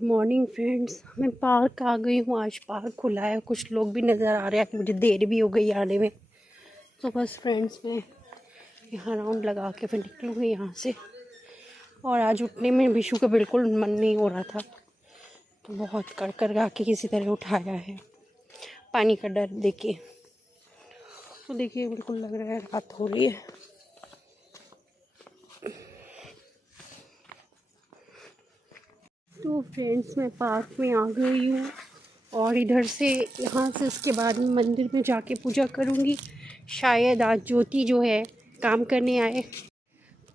Good morning friends. मैं park आ गई हूँ। आज पार्क खुला है, कुछ लोग भी नज़र आ रहे हैं। मुझे देर भी हो गई आने में, तो बस फ्रेंड्स मैं यहाँ राउंड लगा के फिर निकलूँगी यहाँ से। और आज उठने में विशु का बिल्कुल मन नहीं हो रहा था, तो बहुत कर कर गा के किसी तरह उठाया है। पानी का डर देखिए, तो देखिए बिल्कुल लग रहा है रात हो रही है। तो फ्रेंड्स मैं पार्क में आ गई हूँ और इधर से यहाँ से इसके बाद में मंदिर में जाके पूजा करूँगी। शायद आज ज्योति जो है काम करने आए,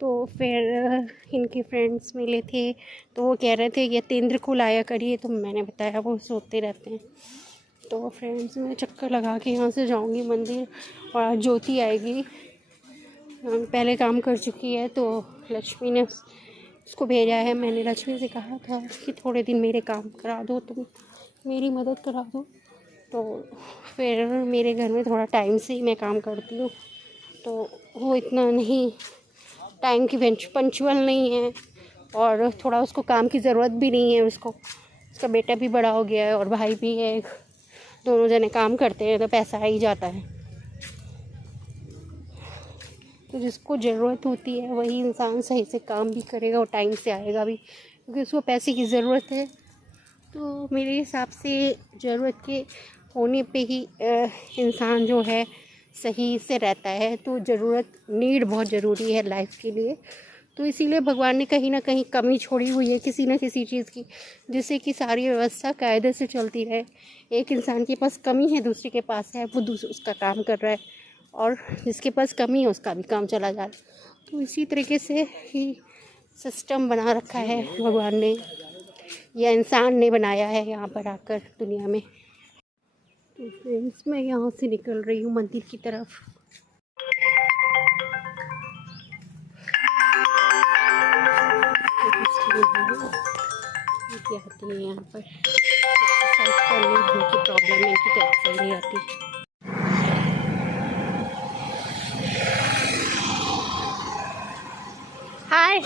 तो फिर इनके फ्रेंड्स मिले थे, तो वो कह रहे थे यतेंद्र को लाया करिए, तो मैंने बताया वो सोते रहते हैं। तो फ्रेंड्स मैं चक्कर लगा के यहाँ से जाऊँगी मंदिर, और आज ज्योति आएगी। पहले काम कर चुकी है, तो लक्ष्मी ने उसको भेजा है। मैंने लक्ष्मी से कहा था कि थोड़े दिन मेरे काम करा दो, तुम मेरी मदद करा दो। तो फिर मेरे घर में थोड़ा टाइम से ही मैं काम करती हूँ, तो वो इतना नहीं टाइम की पंचुअल नहीं है, और थोड़ा उसको काम की ज़रूरत भी नहीं है। उसका बेटा भी बड़ा हो गया है और भाई भी है, दोनों जने काम करते हैं तो पैसा आ ही जाता है। तो जिसको ज़रूरत होती है वही इंसान सही से काम भी करेगा और टाइम से आएगा भी, क्योंकि उसको पैसे की ज़रूरत है। तो मेरे हिसाब से ज़रूरत के होने पे ही इंसान जो है सही से रहता है। तो नीड बहुत ज़रूरी है लाइफ के लिए। तो इसीलिए भगवान ने कहीं ना कहीं कमी छोड़ी हुई है किसी न किसी चीज़ की, जिससे कि सारी व्यवस्था कायदे से चलती रहे। एक इंसान के पास कमी है, दूसरे के पास है, वो उसका काम कर रहा है, और जिसके पास कमी है उसका भी काम चला जा रहा है। तो इसी तरीके से ही सिस्टम बना रखा है भगवान ने, या इंसान ने बनाया है यहाँ पर आकर दुनिया में। तो फ्रेंड्स मैं यहाँ से निकल रही हूँ मंदिर की तरफ। ये आती है यहाँ पर एक्सरसाइज करने, उनकी प्रॉब्लम है, इनकी तरफ से नहीं आती। हाय,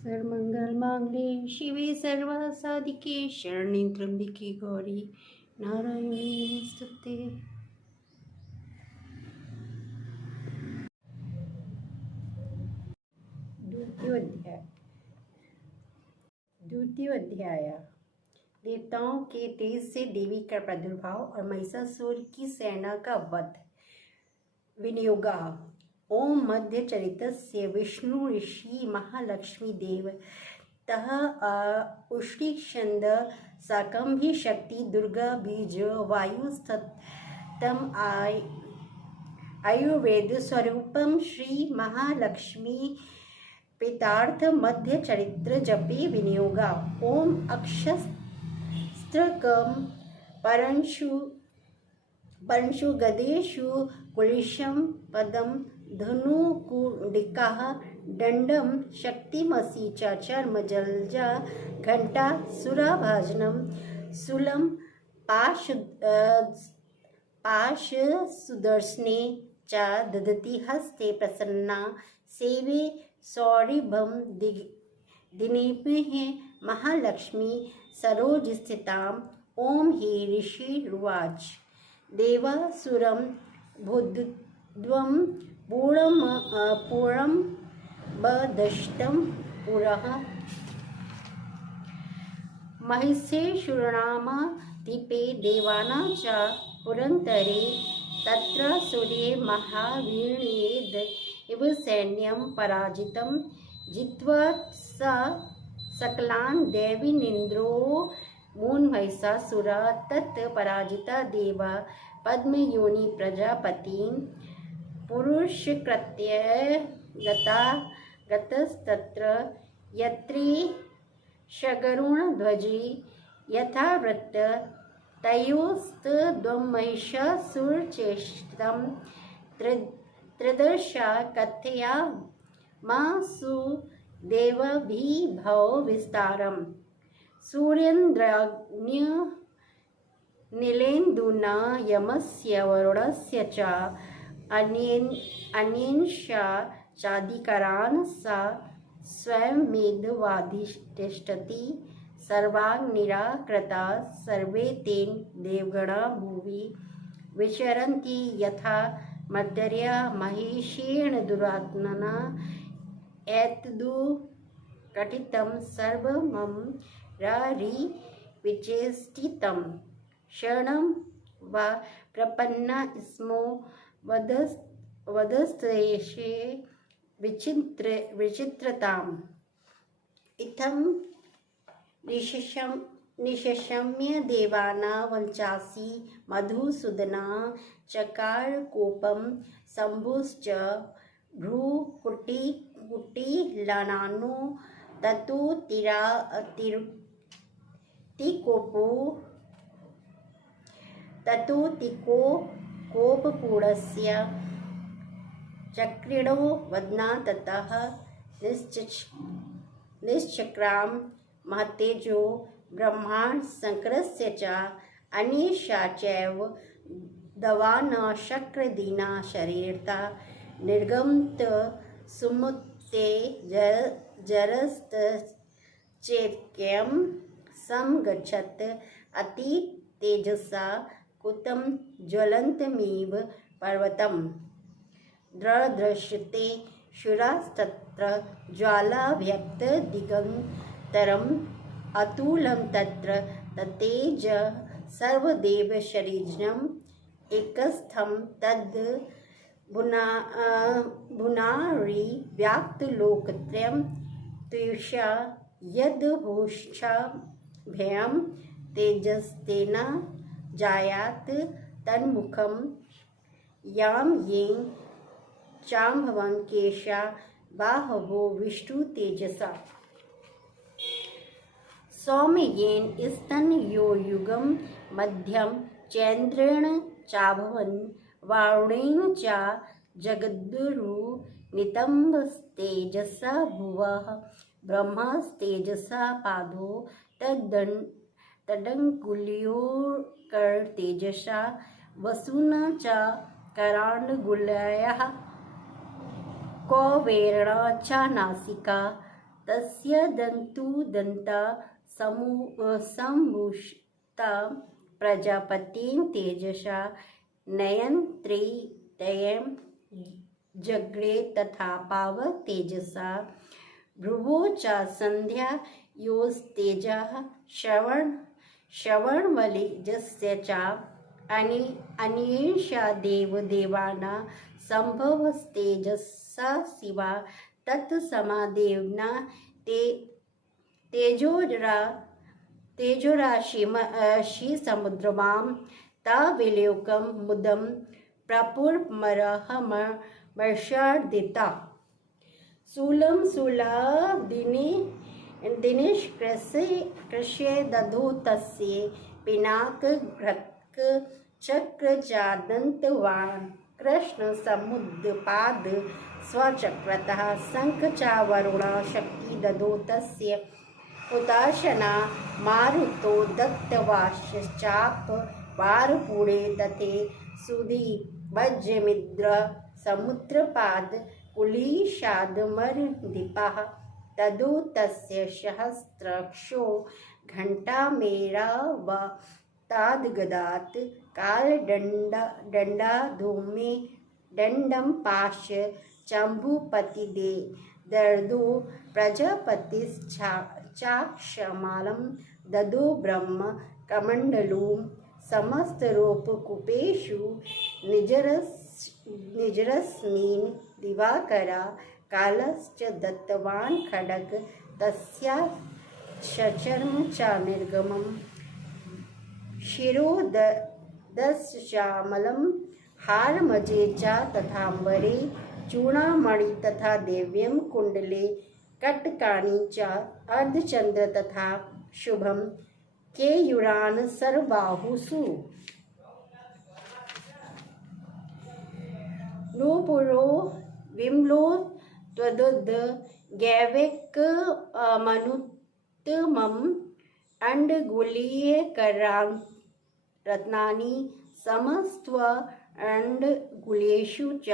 सर्वमंगल मांगल्ये शिवे सर्वसाधिके शरण्ये त्र्यंबके गौरी नारायणी नमोस्तुते। द्वितीय अध्याय देवताओं के तेज से देवी का प्रादुर्भाव और महिषासुर की सेना का वध। विनियोगा। ओम मध्य चरितस्य विष्णु ऋषि महालक्ष्मी देव तः उष्टि छंद शाकंभी शक्ति दुर्गा बीज वायुस्तम आयुर्वेद स्वरूपम श्री महालक्ष्मी पितार्थ मध्य चरित्र जपे विनियोगा। ओम अक्षस्त्रकम परंशु गदेशु कुलिशम पदम धनुकुंडिकाः दंडम शक्तिमसि च चर्म जलजा घंटा सुराभाजनम शूलम पाश सुदर्शने च ददति हस्ते प्रसन्ना सेवे सौरिभम दिनेभ्यः महालक्ष्मी सरोज स्थिताम्। ओम हे ऋषिरुवाच देवासुरं भूद्वं पूर्णं बदष्टं पुरः महिषेषुर्नामाधिपे देवानां च पुरन्दरे तत्र सूर्ये महावीर्येद इव सैन्यं पराजितं जित्वा स सकलान् देवीनिन्द्रो मून्महिषासुरा तत् पराजिता देवा पद्मयोनि प्रजापतिं पुरुषकृत्य गतस्तत्र यत्रे शगरुणध्वजी यथावृत्त तयोस्तद्वमहिषासुरचेष्टितं त्रिदशा कथयामासु देवभिभव विस्तारम् सूर्येन्द्राग्न्य नीलेन्दुना यमस्य वरुणस्य च अन्येषा चाधिकरान् सा स्वयमेदवाधिष्ठति सर्वाग्निराकृता सर्वे तेन देवगणा भुवि विचरन्ति यथा मर्त्या महिषेण दुरात्मना एतदु कथितं सर्वमं विचेष्टितं शरणं वा प्रपन्ना स्मो वदस्तेषे विचित्रताम् इत्थं निशम्य देवाना वञ्चासि मधुसूदना चकार कोपं शम्भुश्च भ्रूकुटिलानो ततो कोपपूर्णस्य चक्रिणो वदना ततः निश्चक्राम महतेजो ब्रह्मांड शंकरस्य च अन्येषा चैव दवाना शक्रदीना शरीरता निर्गमत सुमुते जरस्तचेत्यं समगच्छत् अति तेजसा कुतं ज्वलन्तमिव पर्वतम् दृश्यते शूरास्तत्र ज्वालाव्यक्तदिगन्तरम् अतुलं तत्र तत्तेज सर्वदेवशरीरम् एकस्थं तद् भुनारि व्याप्तलोकत्रयं तुषा यद्होष्ठभयं तेजस्तेन जायात् तन्मुखं यां येन चाम्भवं केशा बाहवो विष्णुतेजसा सौम्येन स्तनयोयुगं मध्यं चैन्द्रेण चाभवन् वारुणेन च जगद्गुरु नितम्बस्तेजसा भुवः ब्रह्मस्तेजसा पादो तदङ्गुल्योर्करतेजसा वसुना च कराण्डगुल्यः कौवेरणा च नासिका तस्य दन्तुदन्ता सम्भुष्टा प्रजापतिं तेजसा नयनत्रयं जग्रे तथा पाव तेजसा भ्रुवो च सन्ध्या योस्तेजः श्रवणवलिजस्य च अन्येषा देवाना सम्भवस्तेजसा शिवा तत्समादेवना तेजोराशि समुद्रमां ताविलोकं मुदं प्रपुरमर्षादिता शूलं दिनेशकृष्ये दधो तस्य पिनाकघ्रक चक्रचादन्तवान् कृष्ण समुद्पाद स्वचक्रतः शंख च वरुणा शक्ति दधो तस्य हुताशना मारुतो दत्तवाश्चाप वारपूरे तथे सुधी वज्रमिद्र समुद्रपाद कुलीशादमरदीपः तदो तस्य सहस्रक्षो घण्टामेरावताद्गदात् कालदण्डाधूमे दण्डं पाश चम्बुपतिदे दर्दो प्रजापतिश्चाक्षमालं ददो ब्रह्म कमण्डलूं समस्तरूपकूपेषु निजरस्मिन् दिवाकरा कालश्च दत्तवान् खड्ग तस्या सचर्म च निर्गमं शिरोदश्यामलं हारमजे च तथाम्बरे चूड़ामणि तथा देव्यं कुण्डले कटकानि च अर्धचन्द्र तथा शुभं केयूरान् सर्वबाहुषु नूपुरो विमलो त्वदुद्गैविकमनुत्तमम् अण्डगुलीयकरान् रत्नानि समस्त्वण्डगुलेषु च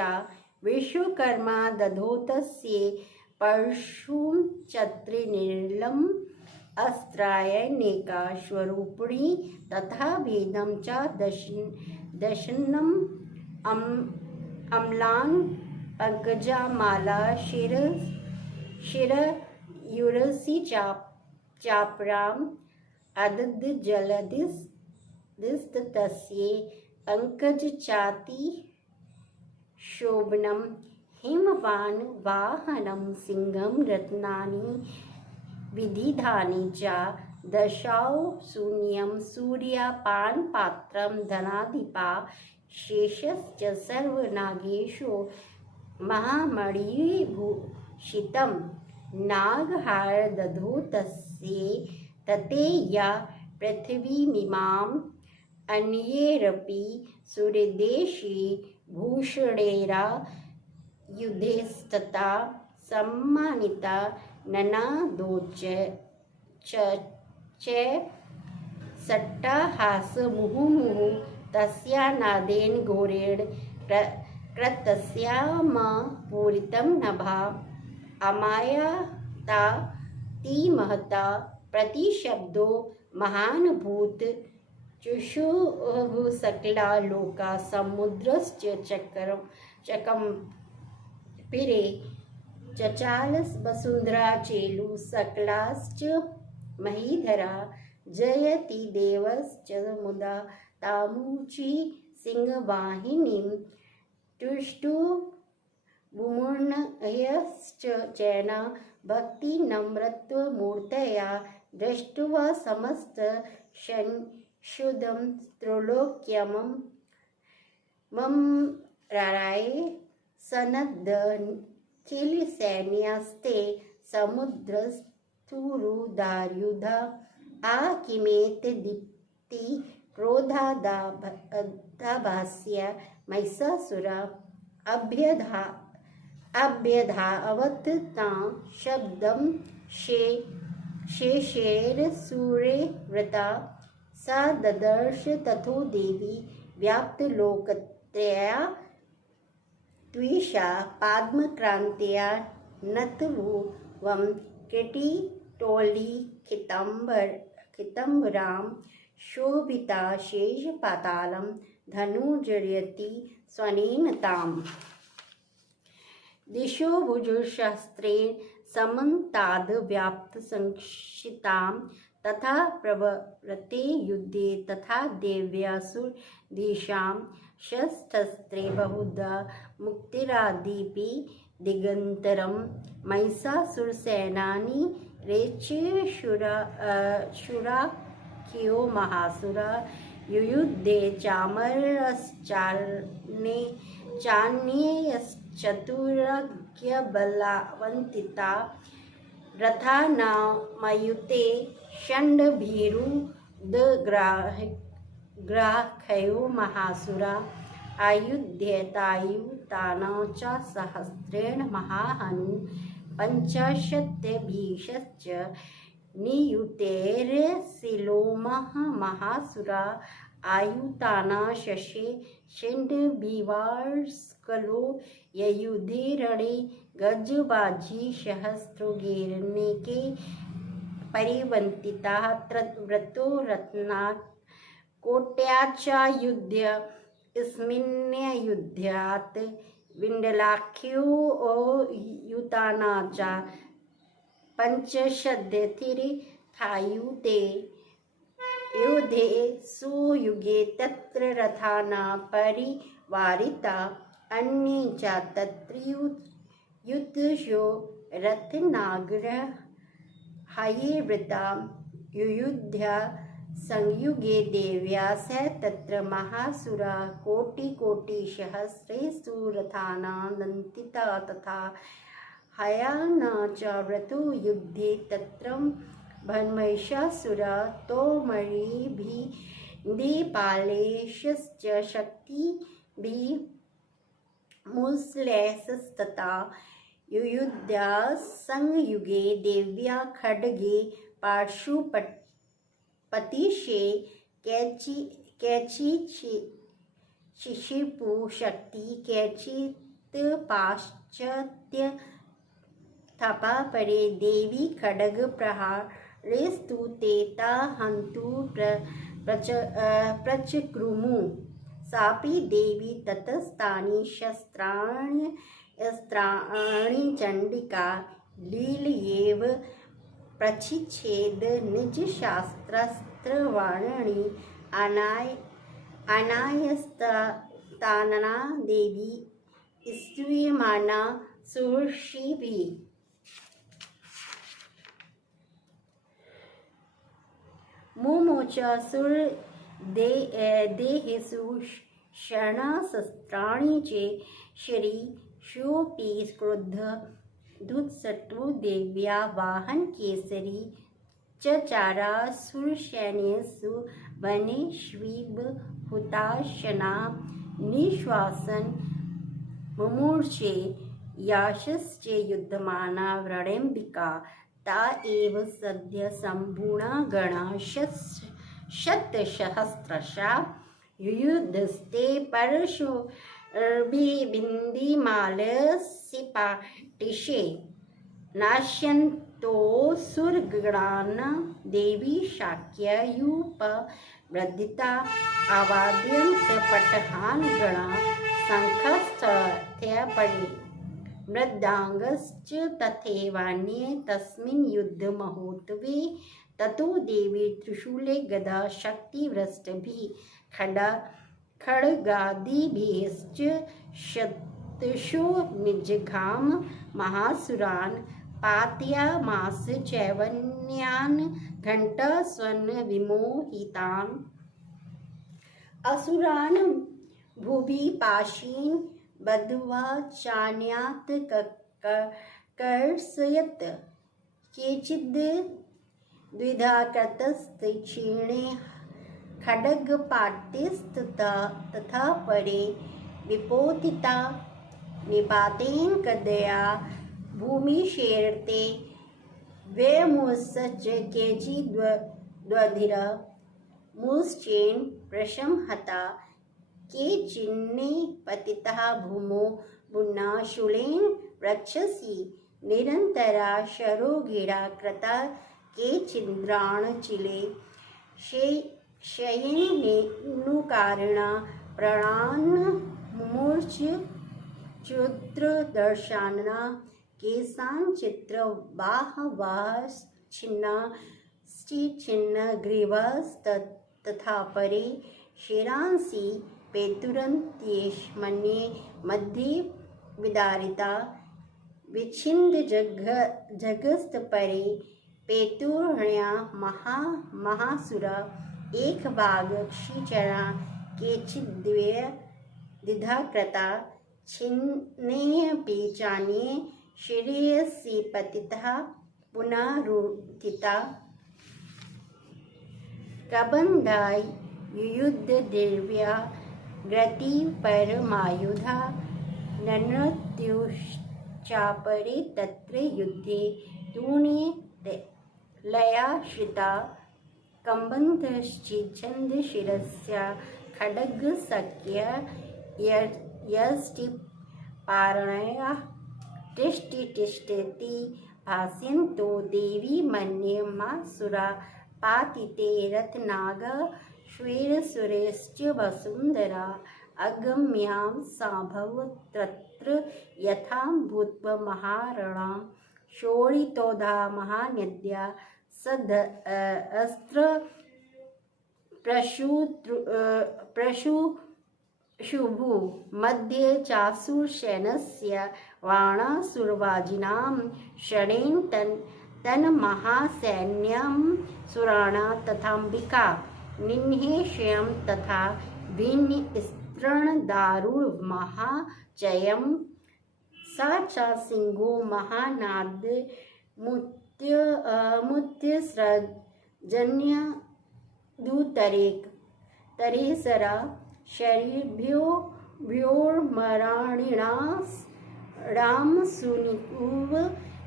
विश्वकर्मा दधोतस्ये परशुं चत्रिनिर्मलम् अस्त्रायणेका स्वरूपिणी तथा वेदं च दशनम् अम्लान् पंकजामाला शिरयूरसि चापराम् अदद्जलदिस्तस्ये पंकजचाति शोभनं हिमवान् वाहनं सिंहं रत्नानि विदिधानि च दशाौ शून्यं सूर्यापानपात्रं धनाधिपा शेषश्च सर्वनागेषु महामणिभूषितं नागहार दधो तस्ये तते या पृथिवीमिमाम् अन्यैरपि सूर्यदेशी भूषणैरा युधेस्तथा सम्मानिता ननादोच च सट्टाहासमुहुमुहुः तस्या नादेन घोरेण कृतस्यामपूरितं नभा अमायाता ती महता प्रतिशब्दो महानभूत चुषुः सकला लोका समुद्रश्च चकम्पिरे चचाल वसुन्धरा चेलु सकलाश्च महीधरा जयति देवश्च मुदा तामूची सिंहवाहिनीं तुष्टुमुर्नयश्च चैना भक्तिनम्रत्वमूर्तया दृष्ट्वा समस्त शुद्धं त्रैलोक्यमं मम राराय सनद्दखिलसैन्यास्ते समुद्रस्थुरुदार्युधा आकिमेत दीप्ति क्रोधादाभास्य महिषासुरा अभ्यधावत् तां शब्दं शेषैरसुरे वृता सा ददर्श तथो देवी व्याप्तलोकत्रया द्विषा पाद्मक्रान्त्या नतभुवं किटीटोलिखितम्बरां शोभिता शेषपातालं धनुर्जयति स्वनेन ताम् दिशो भुजशस्त्रेण समन्ताद्व्याप्तसंक्षितां तथा प्रवृत्ते युद्धे तथा देव्यासुरदिशां शस्त्रस्त्रे बहुधा मुक्तिरादिपि दिगन्तरं महिषासुरसेनानि रेच्यशुराख्यो महासुरा युयुद्धे चान्यश्चतुरज्ञबलावन्तिता रथानामयुते षण्डभीरुदग्राह्यो महासुरा आयुध्यतायुताना च सहस्रेण महाहनु पञ्चाशत्यभीषश्च नियुतेर्शिलोमः महासुरा आयुताना शशे शिण्डभिवार्स्कलो ययुधे रणे गजबाजी सहस्रोगेरनेके परिवन्तिताः व्रतो रत्नात् कोट्याचा युध्य स्मिन्युध्यात् विण्डलाख्यो युताना च पञ्चशद्यथिर्थायुते युधे सुयुगे तत्र रथानां परिवारिता अन्ये च तत्र युद्धशो रत्नाग्रहयेवृता युयुध्या संयुगे देव्या स तत्र महासुरा कोटिकोटिसहस्रेषु रथानां तथा हयाना च व्रतो युद्धे तत्र भन्महिषासुरा तोमरीभिर्दीपालेश्च शक्तिभिः मुसलैस्तथा युयुध्या संयुगे देव्या खड्गे पार्श्वपतिशे कैचिशिशिपु शक्ति कैचित् पाश्चात्य थपापरे देवी खड्ग प्रहारेस्तु तेता हन्तु प्रचक्रुमु सापि देवी ततस्तानि शस्त्राणि चण्डिका लीलयेव प्रचिच्छेद निजशास्त्रास्त्रवाणानि अनायस्तानना देवी स्तूयमाना सुर्षिभिः मुमोच देहेषु शरणास्त्राणि च शरीषोऽपि क्रुद्ध दुत्सटो देव्या वाहन केसरी चचारा सुरसैन्येषु वनेष्विव हुताशना निश्वासन मुमूर्छे याशश्च युद्धमाना व्रणेम्बिका ता एव सद्य सम्पूर्णा गणा शतसहस्रशा युयुधस्ते परशुभिर्बिन्दिमालसिपाटिशे नाश्यन्तोऽसुरगणान् देवी शाक्ययूपवृद्धिता आवाद्यन्त पटहान् गणा शङ्खस्थ्यपरे मृदाङ्गश्च तथैवान्ये तस्मिन् युद्धमहोत्सवे ततो देवी त्रिशूले गदा शक्तिवृष्टिभिः खड्गादिभिश्च शतशो निजघाम महासुरान् पातयामास चैवन्यान् घण्टास्वनविमोहितान् असुरान् भुवि पाशीन् बद्ध्वा चान्यात् कर्षयत् केचिद् द्विधा कृतस्ते क्षीणे खड्गपाटैस्तथा परे विपोतिता निपातेन कदया भूमिशेर्ते व्यमुश्च केचिद्वधिरा मुश्चेन प्रशंहता केचिन्ने पतितः भूमौ बुन्नाशूलेन रक्षसि निरन्तरा शरोघीरा कृता केचिन्द्राणचिले शयेनेनुकारिणा प्राणान् मुमूर्छ चुत्रदर्शना केशाञ्चित्रबाहवाश्छिन्ना छिन्नग्रीवास्तथा परे शिरांसि पेतुरन्त्येष्मन्ये मध्ये विदारिता विच्छिन्नजगस्तपरे पेतुर्हण्या महासुरा एकभागक्षिचरा केचिद्द्विधा कृता छिन्नेऽपि चान्ये श्रेयसि पतितः पुनरुत्थिता कबन्धाय युयुधदेव्या गतिपरमायुधा ननृत्युश्चापरे तत्र युद्धे तूणे लयाश्रिता कम्बन्धश्चिच्छन्दशिरस्या खड्गसख्या यष्टिपारणया तिष्ठति भास्यन्तो देवी मन्यमासुरा पातिते रत्नागा श्वेरसुरेश्च वसुन्धरा अगम्यां साभवत्तत्र यथा भूत्वा महारणा शोणितोधा महानद्या अस्त्र प्रशुभु मध्ये चासुरसेनस्य वाणासुरवाजिनां शरणेन तन्महासैन्यं सुराणा तथाम्बिका निह्नेष्यं तथा विनिस्तृणदारुणमहाचयं सा च सिंहो महानाद मुत्यसृजन्यदुतरेसरा शरीभ्योर्मराणिणा रामसुनिकुव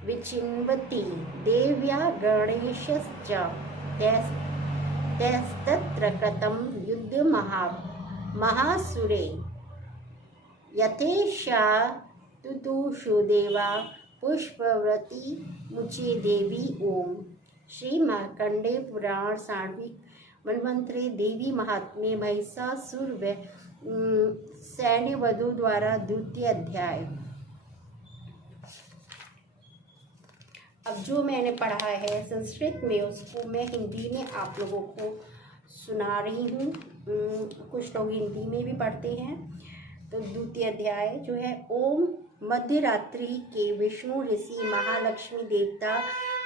विचिन्वती देव्या गणेशश्च तैस्तत्र कृतं युद्धमहासुरे यथेषा तुतुषुदेवा पुष्पवती मुचे देवी। ओम। श्री मार्कंडे पुराण सार्वधिक मनवंतरे देवी महात्म्य महिषासुर सैन्य वधु द्वारा द्वितीय अध्याय। अब जो मैंने पढ़ा है संस्कृत में उसको मैं हिंदी में आप लोगों को सुना रही हूँ। कुछ लोग हिंदी में भी पढ़ते हैं। तो द्वितीय अध्याय जो है, ओम मध्यरात्रि के विष्णु ऋषि महालक्ष्मी देवता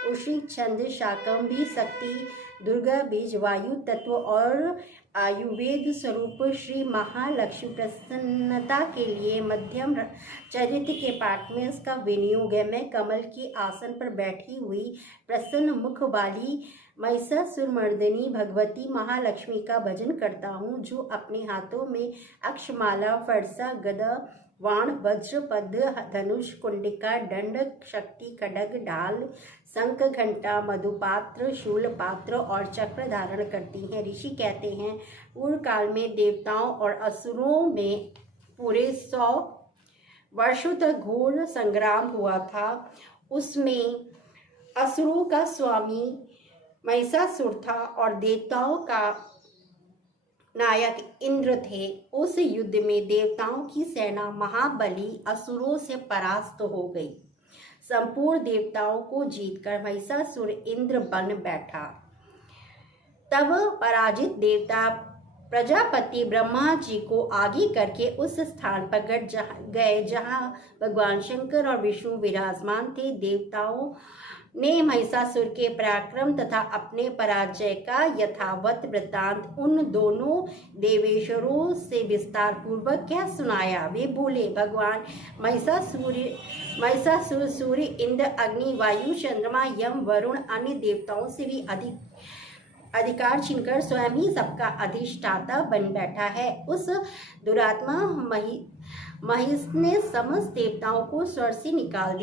उषी छंद शाकंभी शक्ति दुर्गा बीज वायु तत्व और आयुर्वेद स्वरूप श्री महालक्ष्मी प्रसन्नता के लिए मध्यम चरित्र के पाठ में इसका विनियोग है। मैं कमल के आसन पर बैठी हुई प्रसन्न मुख वाली महिषासुरमर्दिनी भगवती महालक्ष्मी का भजन करता हूँ, जो अपने हाथों में अक्षमाला फरसा गदा वाण वज्र पद धनुष कुंडिका दंड शक्ति खड्ग ढाल शंख घंटा मधुपात्र शूल पात्र और चक्र धारण करती हैं। ऋषि कहते हैं, पूर्व काल में देवताओं और असुरों में पूरे 100 वर्षों तक घोर संग्राम हुआ था। उसमें असुरों का स्वामी महिषासुर था और देवताओं का नायक इंद्र थे। उस युद्ध में देवताओं की सेना महाबली असुरों से परास्त हो गई। संपूर्ण देवताओं को जीतकर महिषासुर इंद्र बन बैठा। तब पराजित देवता प्रजापति ब्रह्मा जी को आगे करके उस स्थान पर गए जहां भगवान शंकर और विष्णु विराजमान थे। देवताओं ने महिषासुर के पराक्रम तथा अपने पराजय का यथावत वृत्तांत उन दोनों देवेश्वरों से विस्तार पूर्वक क्या सुनाया। वे बोले, भगवान महिषासुर सूर्य इंद्र अग्नि वायु चंद्रमा यम वरुण अन्य देवताओं से भी अधिकार छीनकर स्वयं ही सबका अधिष्ठाता बन बैठा है। उस दुरात्मा महिष ने समस्त देवताओं को स्वर्ग से निकाल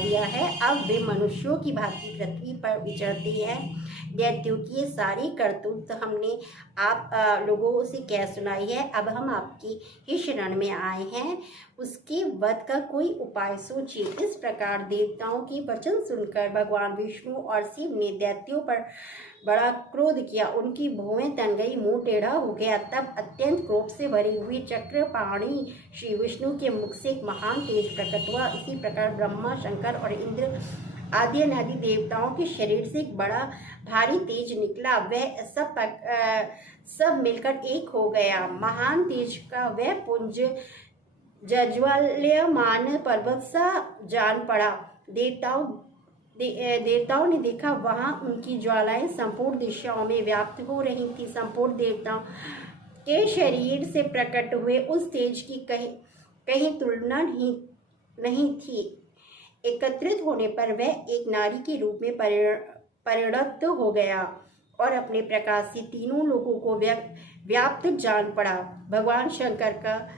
दिया है। अब वे मनुष्यों की भांति पृथ्वी पर विचरते हैं। दैत्यों की ये सारी करतूत हमने आप लोगों से कह सुनाई है। अब हम आपकी ही शरण में आए हैं, उसके वध का कोई उपाय सोचिए। इस प्रकार देवताओं की वचन सुनकर भगवान विष्णु और शिव ने दैत्यों पर बड़ा क्रोध किया। उनकी भुवें तन गई, मुंह टेढ़ा हो गया। तब अत्यंत क्रोध से भरी हुई चक्रपाणी श्री विष्णु के मुख से एक महान तेज प्रकट हुआ। इसी प्रकार ब्रह्मा शंकर और इंद्र आदि अनादि देवताओं के शरीर से एक बड़ा भारी तेज निकला। वह सब मिलकर एक हो गया। महान तेज का वह पुंज जज्वल्यमान पर्वत सा जान पड़ा। देवताओं ने देखा, वहां उनकी ज्वालाएं संपूर्ण दिशाओं में व्याप्त हो रही थी। संपूर्ण देवताओं के शरीर से प्रकट हुए उस तेज की कहीं तुलना नहीं थी। एकत्रित होने पर वह एक नारी के रूप में परिणत हो गया और अपने प्रकाश से तीनों लोगों को व्याप्त जान पड़ा। भगवान शंकर का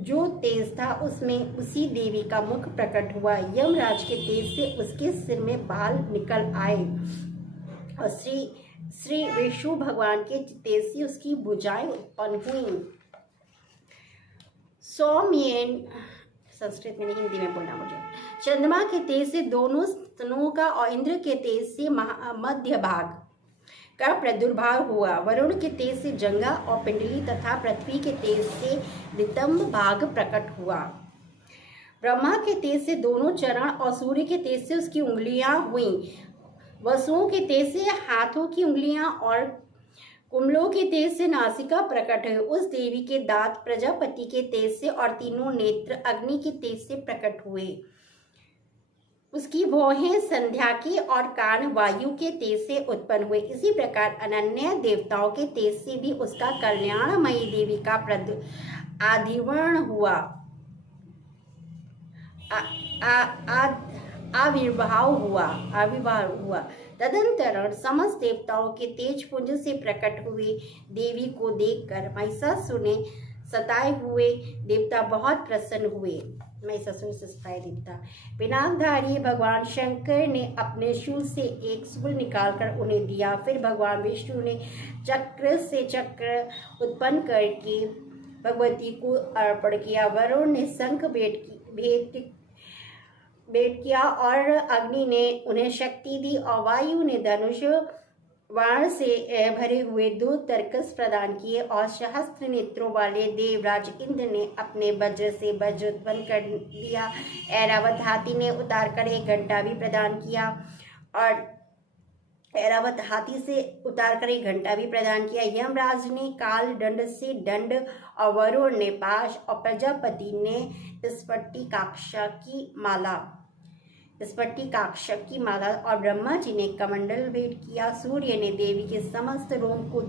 जो तेज था उसमें उसी देवी का मुख प्रकट हुआ। यमराज के तेज से उसके सिर में बाल निकल आए और श्री विष्णु भगवान के तेज से उसकी भुजाएं उत्पन्न हुई। सौम्येन, संस्कृत में नहीं हिंदी में बोलना मुझे। चंद्रमा के तेज से दोनों स्तनों का और इंद्र के तेज से मध्य भाग का प्रादुर्भाव हुआ। वरुण के तेज से जंगा और पिंडली तथा पृथ्वी के तेज से नितंब भाग प्रकट हुआ। ब्रह्मा के तेज से दोनों चरण और सूर्य के तेज से उसकी उंगलियां हुई। वसुओं के तेज से हाथों की उंगलियां और कुंभलों के तेज से नासिका प्रकट हुए। उस देवी के दांत प्रजापति के तेज से और तीनों नेत्र अग्नि के तेज से प्रकट हुए। उसकी भौहें संध्या के और कान वायु के तेज से उत्पन्न हुए। इसी प्रकार अनन्य देवताओं के तेज से भी उसका कल्याणमयी देवी का आदिवर्ण हुआ, आविर्भाव हुआ। तदंतर समस्त देवताओं के तेज पुंज से प्रकट हुए देवी को देखकर महिषासुर ने सताए हुए देवता बहुत प्रसन्न हुए। महिषासुर से सताए देवता पिनाकधारी भगवान शंकर ने अपने शूल से एक शूल निकालकर उन्हें दिया। फिर भगवान विष्णु ने चक्र से चक्र उत्पन्न करके भगवती को अर्पण किया। वरुण ने शंख भेंट किया और अग्नि ने उन्हें शक्ति दी और वायु ने धनुष बाण से भरे हुए 2 तरकस प्रदान किए और सहस्त्र नेत्रों वाले देवराज इंद्र ने अपने वज्र से वज्र उत्पन्न कर दिया। ऐरावत हाथी ने उतार कर 1 घंटा भी प्रदान किया और ऐरावत हाथी से उतार कर 1 घंटा भी प्रदान किया। यमराज ने काल दंड से दंड और वरुण ने पाश और प्रजापति ने स्फटिकाक्ष की माला और ब्रह्मा जी ने कमंडल भेंट किया। सूर्य ने देवी के समस्त रोम को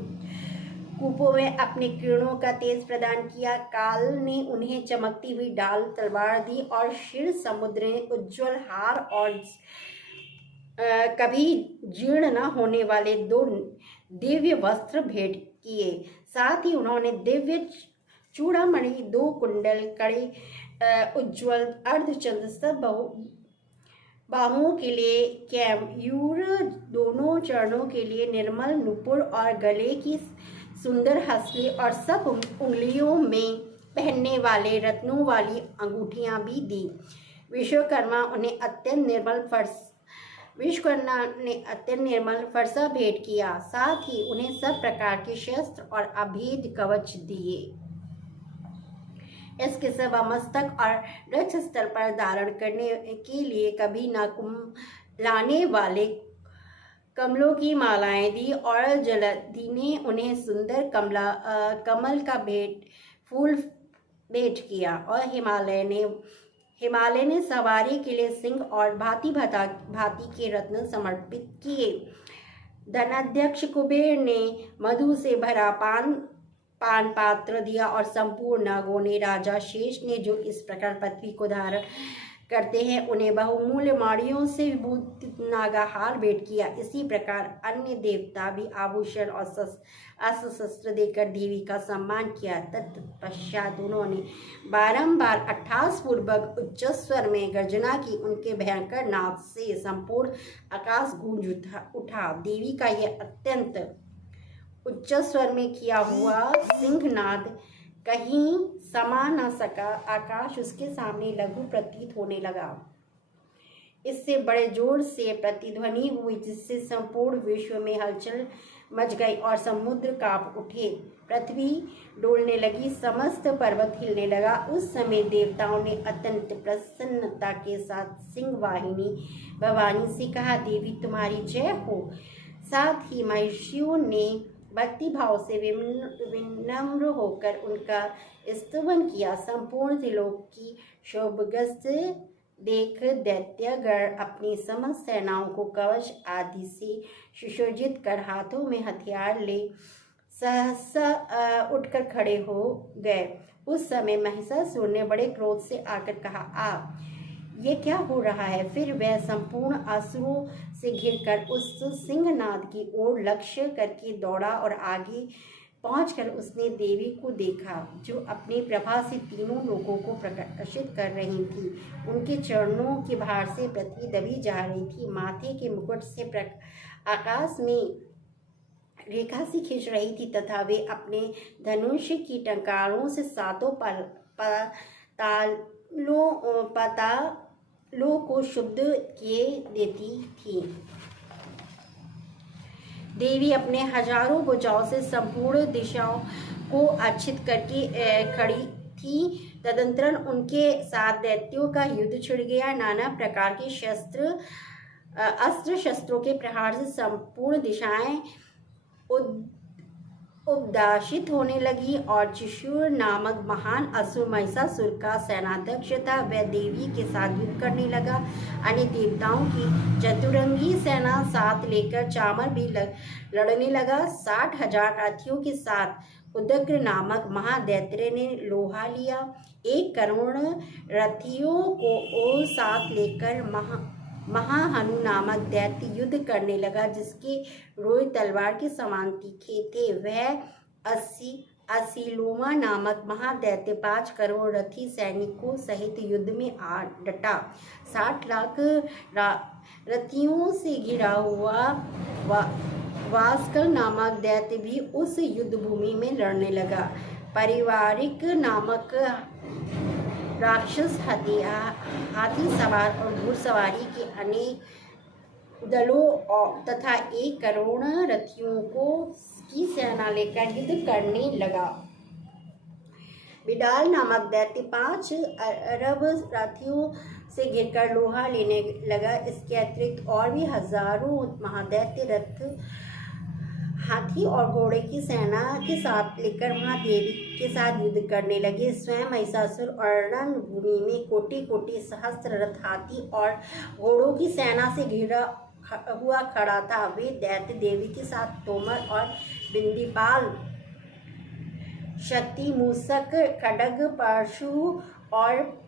कूपों में अपने किरणों का तेज प्रदान किया। काल ने उन्हें चमकती हुई ढाल तलवार दी और क्षीर समुद्र ने उज्ज्वल हार और कभी जीर्ण न होने वाले 2 दिव्य वस्त्र भेंट किए। साथ ही उन्होंने दिव्य चूड़ामणि, 2 कुंडल, कड़े, उज्ज्वल अर्धचंद्र, सब बाहुओं के लिए कैमयूर, दोनों चरणों के लिए निर्मल नुपुर और गले की सुंदर हंसली और सब उंगलियों में पहनने वाले रत्नों वाली अंगूठियां भी दी। विश्वकर्मा ने अत्यंत निर्मल फरसा भेंट किया। साथ ही उन्हें सब प्रकार के शस्त्र और अभेद कवच दिए। इसके सिवा मस्तक और वृक्ष स्थल पर धारण करने के लिए कभी न लाने वाले कमलों की मालाएं दी और जलधि ने उन्हें सुंदर कमल का फूल भेंट किया। और हिमालय ने सवारी के लिए सिंह और भांति भांति के रत्न समर्पित किए। धनाध्यक्ष कुबेर ने मधु से भरा पान पात्र दिया और संपूर्ण नागों ने राजा शेष ने जो इस प्रकार पृथ्वी को धारण करते हैं उन्हें बहुमूल्य माड़ियों से विभूषित नागाहार भेंट किया। इसी प्रकार अन्य देवता भी आभूषण और अस्त्र देकर देवी का सम्मान किया। तत्पश्चात उन्होंने बारंबार अट्टहास पूर्वक उच्च स्वर में गर्जना की। उनके भयंकर नाद से संपूर्ण आकाश गूंज उठा। देवी का यह अत्यंत उच्च स्वर में किया हुआ सिंहनाद कहीं समा न सका। आकाश उसके सामने लघु प्रतीत होने लगा। इससे बड़े जोर से प्रतिध्वनि हुई जिससे संपूर्ण विश्व में हलचल मच गई और समुद्र कांप उठे। पृथ्वी डोलने लगी, समस्त पर्वत हिलने लगा। उस समय देवताओं ने अत्यंत प्रसन्नता के साथ सिंहवाहिनी भवानी से कहा, देवी तुम्हारी जय हो। साथ ही महर्षियों ने भक्ति भाव से विनम्र होकर उनका स्तुवन किया। संपूर्ण त्रिलोक की शोभगस्त देख दैत्यगण अपनी समस्त सेनाओं को कवच आदि से सुसज्जित कर हाथों में हथियार ले सहसा उठकर खड़े हो गए। उस समय महिषासुर ने बड़े क्रोध से आकर कहा, ये क्या हो रहा है? फिर वह संपूर्ण असुरों से घिरकर उस सिंहनाद की ओर लक्ष्य करके दौड़ा और आगे पहुंचकर उसने देवी को देखा जो अपनी प्रभा से तीनों लोगों को प्रकाशित कर रही थी। उनके चरणों के भार से पृथ्वी दबी जा रही थी। माथे के मुकुट से आकाश में रेखा सी खींच रही थी तथा वे अपने धनुष की टंकारों से 7 पातालों को शुद्ध किए देती थी। देवी अपने हजारों भुजाओं से संपूर्ण दिशाओं को आच्छित करके खड़ी थी। तदंतर उनके साथ दैत्यों का युद्ध छिड़ गया। नाना प्रकार के शस्त्र अस्त्र शस्त्रों के प्रहार से संपूर्ण दिशाएं उद्दाशित होने लगी और चिशूर नामक महान असुर महिषासुर का सेनाध्यक्ष था। वह देवी के साथ युद्ध करने लगा। अन्य देवताओं की चतुरंगी सेना साथ लेकर चामर भी लड़ने लगा। 60,000 रथियों के साथ उदग्र नामक महादैत्य ने लोहा लिया। 1 करोड़ रथियों को साथ लेकर महाहनु नामक दैत्य युद्ध करने लगा, जिसके रोए तलवार के समान तीखे थे। वह असीलोमा नामक महादैत्य 5 करोड़ रथी सैनिकों सहित युद्ध में आ डटा। 60 लाख रथियों से घिरा हुआ वास्कल नामक दैत्य भी उस युद्ध भूमि में लड़ने लगा। पारिवारिक नामक राक्षस हाथी सवार और घुड़सवारी के अनेक दलों तथा 1 करोड़ रथियों की सेना लेकर युद्ध करने लगा। बिडाल नामक दैत्य 5 अरब रथियों से घिरकर लोहा लेने लगा। इसके अतिरिक्त और भी हजारों महादैत्य रथ हाथी और घोड़े की सेना के साथ लेकर महादेवी के साथ युद्ध करने लगे। स्वयं महिषासुर और रणभूमि में कोटि कोटि सहस्त्र रथ हाथी और घोड़ों की सेना से घिरा हुआ खड़ा था। वे दैत्य देवी के साथ तोमर और बिंदीपाल, शक्ति, मूसक, खड्ग, परशु और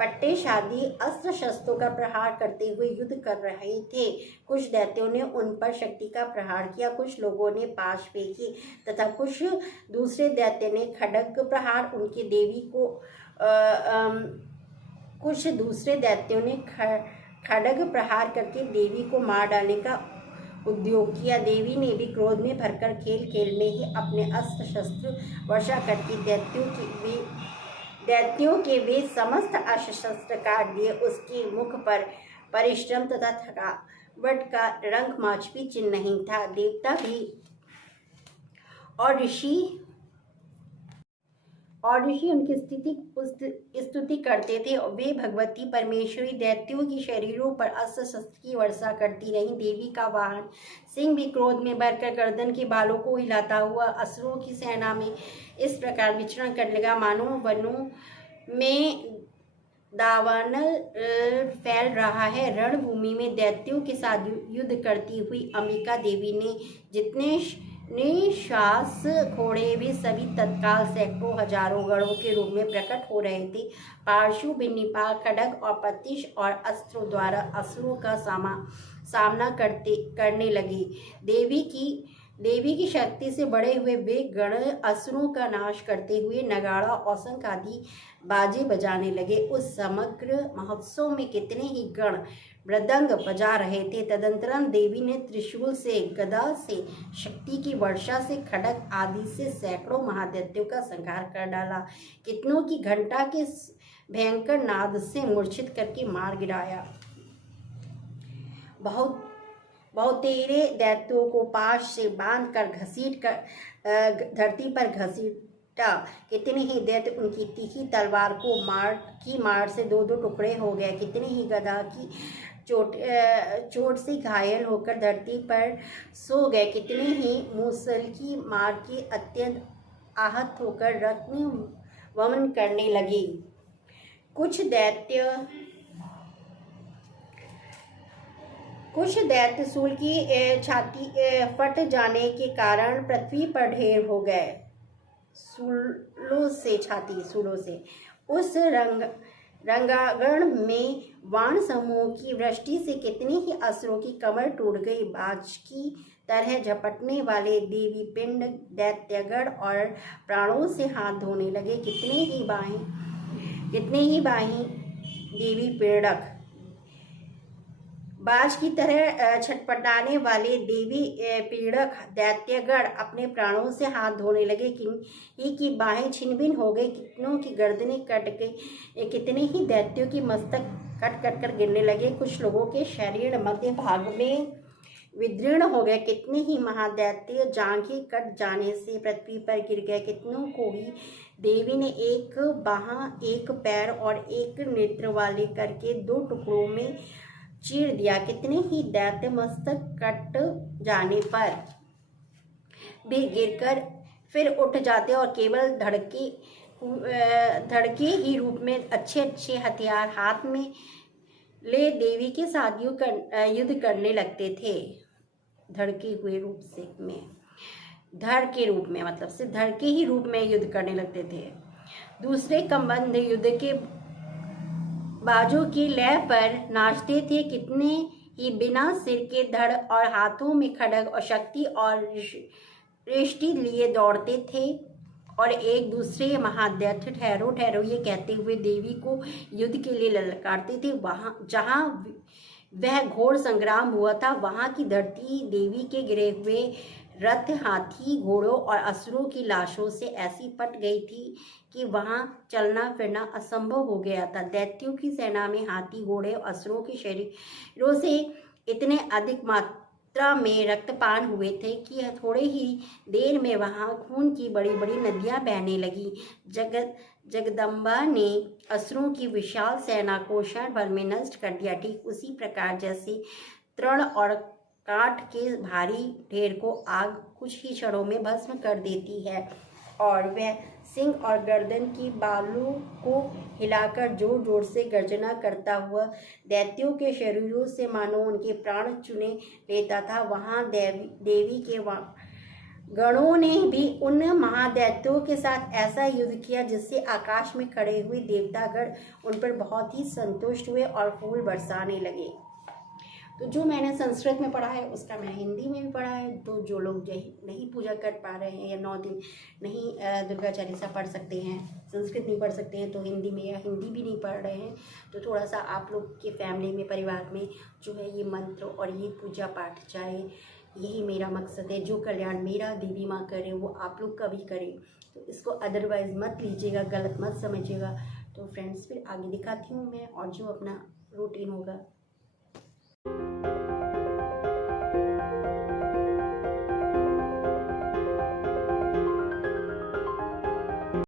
पट्टेशादी अस्त्र शस्त्रों का प्रहार करते हुए युद्ध कर रहे थे। कुछ दैत्यों ने उन पर शक्ति का प्रहार किया, कुछ लोगों ने पाश फेंकी तथा कुछ दूसरे दैत्य ने खड्ग प्रहार उनकी देवी को कुछ दूसरे दैत्यों ने खड्ग प्रहार करके देवी को मार डालने का उद्योग किया। देवी ने भी क्रोध में भरकर खेल खेल में ही अपने अस्त्र शस्त्र वर्षा करके दैत्यों के वे समस्त अस्त्र शस्त्र काट दिए। उसके मुख पर परिश्रम तथा थकावट का रंग माच भी चिन्ह नहीं था। देवता भी और ऋषि उनकी स्तुति करते थे। वे भगवती परमेश्वरी दैत्यों की शरीरों पर अस्त्र शस्त्र की वर्षा करती रहीं। देवी का वाहन सिंह भी क्रोध में भरकर गर्दन के बालों को हिलाता हुआ असुरों की सेना में इस प्रकार विचरण करने लगा, मानो वनों में दावानल फैल रहा है। रणभूमि में दैत्यों के साथ युद्ध करती हुई अंबिका देवी ने जितने निश्वास खोड़े वे सभी तत्काल सैकड़ों हजारों गणों के रूप में प्रकट हो रहे थे। पार्शु, बिन्नीपाल, खड्ग और पतिश और अस्त्रों द्वारा असुरों का सामना करने लगे। देवी की शक्ति से बड़े हुए वे गण असुरों का नाश करते हुए नगाड़ा और शंख आदि बाजे बजाने लगे। उस समग्र महोत्सव में कितने ही गण मृदंग बजा रहे थे। तदंतरन देवी ने त्रिशूल से, गदा से, शक्ति की वर्षा से, खड्ग आदि से सैकड़ों महादैत्यों का संहार कर डाला। कितनों की घंटा के भयंकर नाद से मूर्छित करके मार गिराया। बहुतेरे दैत्यों को पाश से बांध कर घसीट कर धरती पर घसीटा। कितने ही दैत्य उनकी तीखी तलवार को मार से 2-2 टुकड़े हो गए। कितने ही गदा की चोट से घायल होकर धरती पर सो गए। कितने ही मूसल की मार के अत्यंत आहत होकर रत्न वमन करने लगे। कुछ दैत्य सूल की छाती फट जाने के कारण पृथ्वी पर ढेर हो गए। सूलों से उस रंगागण में वाण समूह की वृष्टि से कितने ही असुरों की कमर टूट गई। बाज की तरह झपटने वाले देवी पिंड दैत्यगण और प्राणों से हाथ धोने लगे। कितने ही बाहीं देवी पीड़क बाज की तरह छटपटाने वाले देवी पीड़क दैत्यगण अपने प्राणों से हाथ धोने लगे। किन्हीं की बाहें छिन्न भिन्न हो गई, कितनों की गर्दनें कट गई, कितने ही दैत्यों की मस्तक कट कर गिरने लगे। कुछ लोगों के शरीर मध्य भाग में विदीर्ण हो गए। कितने ही महादैत्य जांघें कट जाने से पृथ्वी पर गिर गए। कितनों को ही देवी ने एक बाह, एक पैर और एक नेत्र वाले करके 2 टुकड़ों में चीर दिया। कितने ही दैत्य मस्तक कट जाने पर भी गिरकर फिर उठ जाते और केवल धड़के ही रूप में अच्छे अच्छे हथियार हाथ में ले देवी के साथ युद्ध करने लगते थे। धड़के हुए रूप से में धड़ के रूप में मतलब सिर्फ धड़ के ही रूप में युद्ध करने लगते थे। दूसरे कबंध युद्ध के बाजों की लय पर नाचते थे। कितने ही बिना सिर के धड़ और हाथों में खड्ग और शक्ति और रिष्टि लिए दौड़ते थे और एक दूसरे महादैत्य ठहरो ठहरो ये कहते हुए देवी को युद्ध के लिए ललकारते थे। वहां जहां वह घोर संग्राम हुआ था वहां की धरती देवी के गिरे हुए रथ, हाथी, घोड़ों और असुरों की लाशों से ऐसी पट गई थी कि वहां चलना फिरना असंभव हो गया था। दैत्यों की सेना में हाथी, घोड़े और असुरों के शरीरों से इतने अधिक मात्रा में रक्तपान हुए थे कि थोड़े ही देर में वहां खून की बड़ी बड़ी नदियां बहने लगी। जगदम्बा ने असुरों की विशाल सेना को क्षण भर में नष्ट कर दिया। ठीक उसी प्रकार जैसे तृण और काठ के भारी ढेर को आग कुछ ही क्षणों में भस्म कर देती है और वह सिंह और गर्दन की बालों को हिलाकर जोर जोर से गर्जना करता हुआ दैत्यों के शरीरों से मानो उनके प्राण चुने लेता था। वहां देवी के गणों ने भी उन महादैत्यों के साथ ऐसा युद्ध किया जिससे आकाश में खड़े हुए देवतागण उन पर बहुत ही संतुष्ट हुए और फूल बरसाने लगे। तो जो मैंने संस्कृत में पढ़ा है उसका मैंने हिंदी में भी पढ़ा है। तो जो लोग नहीं पूजा कर पा रहे हैं या 9 दिन नहीं दुर्गा चालीसा पढ़ सकते हैं, संस्कृत नहीं पढ़ सकते हैं, तो हिंदी में या हिंदी भी नहीं पढ़ रहे हैं तो थोड़ा सा आप लोग के फैमिली में परिवार में जो है ये मंत्र और ये पूजा पाठ जाए, यही मेरा मकसद है। जो कल्याण मेरा देवी माँ करे वो आप लोग का भी करे। तो इसको अदरवाइज़ मत लीजिएगा, गलत मत समझिएगा। तो फ्रेंड्स फिर आगे दिखाती हूँ मैं और जो अपना रूटीन होगा।